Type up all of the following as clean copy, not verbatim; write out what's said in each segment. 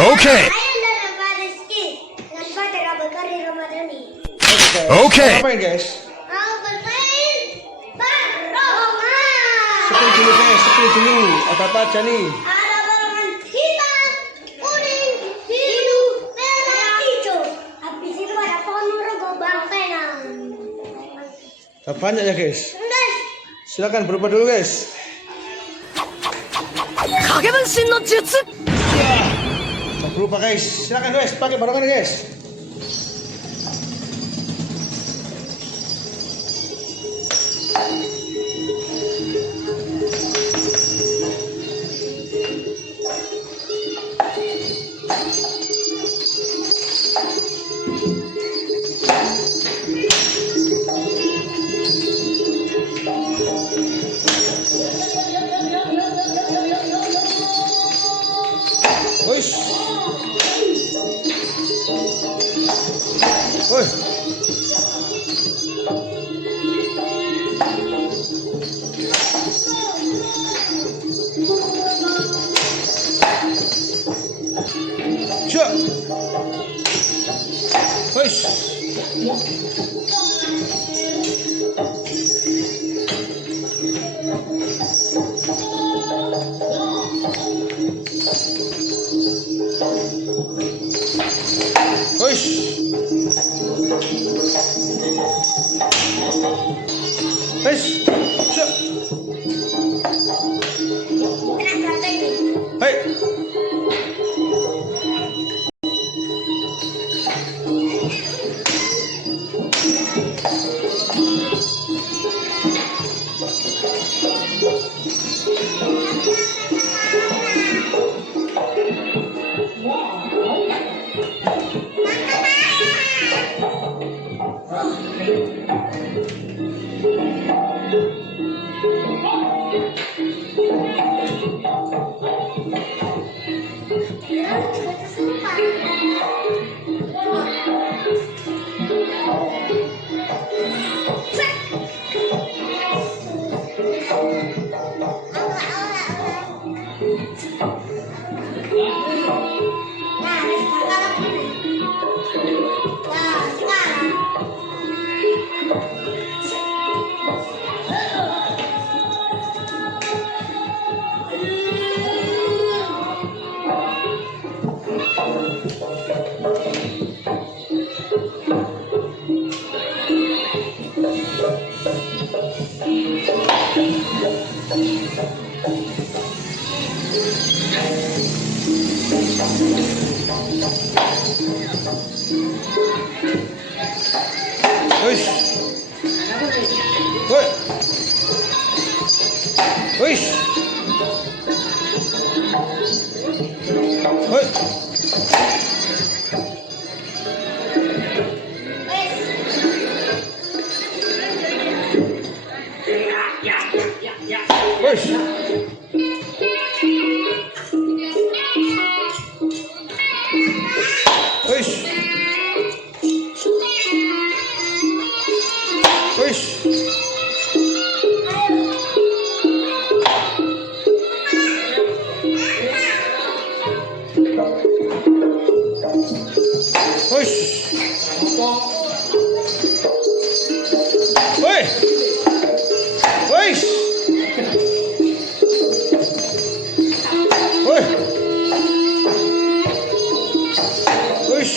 Okay. Okay. Ngapain guys? Seperti dulu guys, seperti dulu. Ada apa aja nih? Ada barangan hitam, kuning, biru, merah, hijau. Habis itu ada pohon rokok bangkenan. Banyak ya guys. Silakan berubah dulu guys. 影分身の術 Mau berubah guys. Silakan guys, pakai barongan guys. Wis. Woi. Cuk. Wis. Wis. Wis. Cuk. Hei. Wis. Woi. Wis. Woi. Wis. Wis. Wis. Wis. Woi. Wis. Woi. Wis.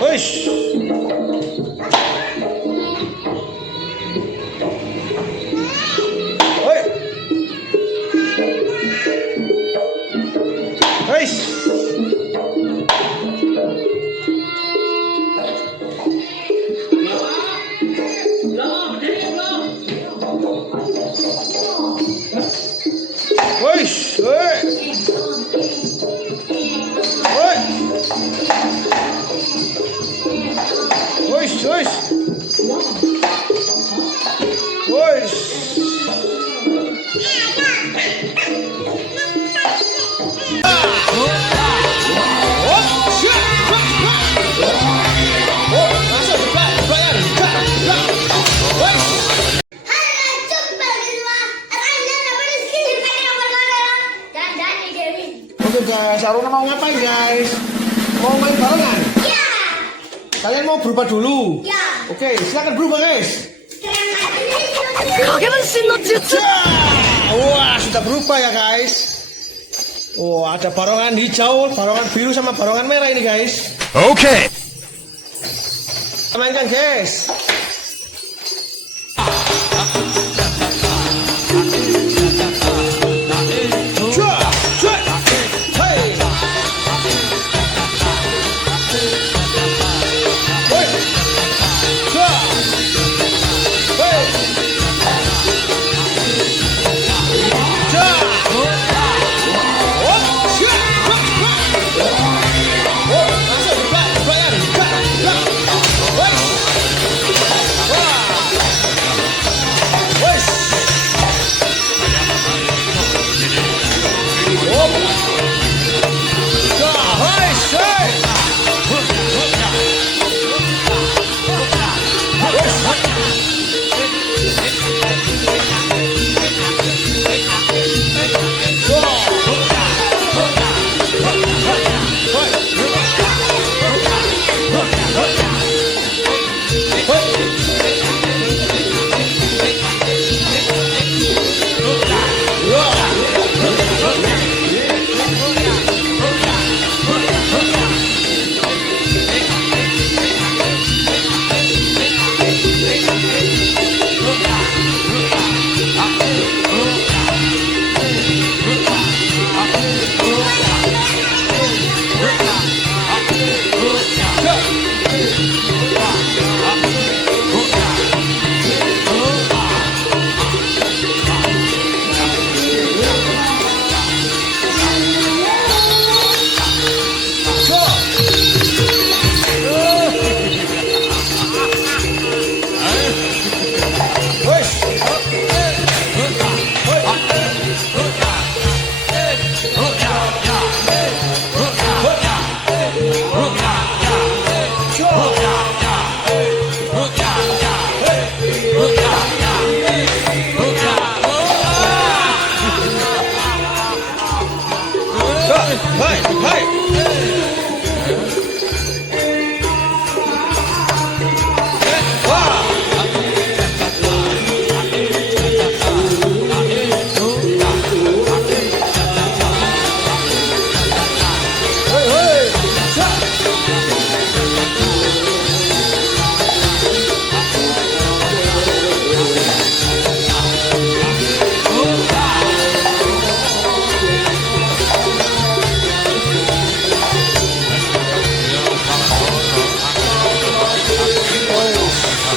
Wis. Woi. Wis. Wis. Woi. Woi. Aruna mau ngapain guys? Mau main barengan? Ya. Kalian mau berubah dulu? Ya. Oke, silakan berubah guys. Kagebunshin no Jutsu. Wah, sudah berubah ya guys. Oh, ada barongan hijau, barongan biru sama barongan merah ini guys. Okay. Kita mainkan guys.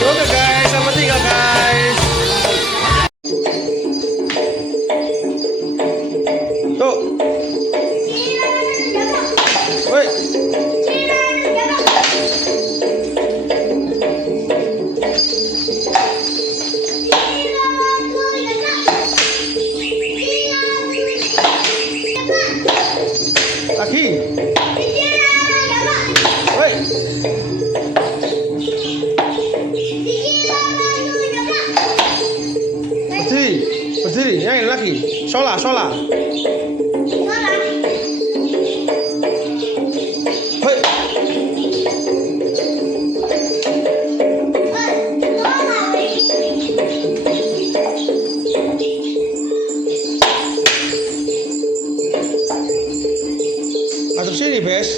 Oke guys, selamat tinggal guys. Tuh. Woi. Lagi. Woi. Berdiri, yang ini lagi. Shola. Hei. Masuk sini, Bes.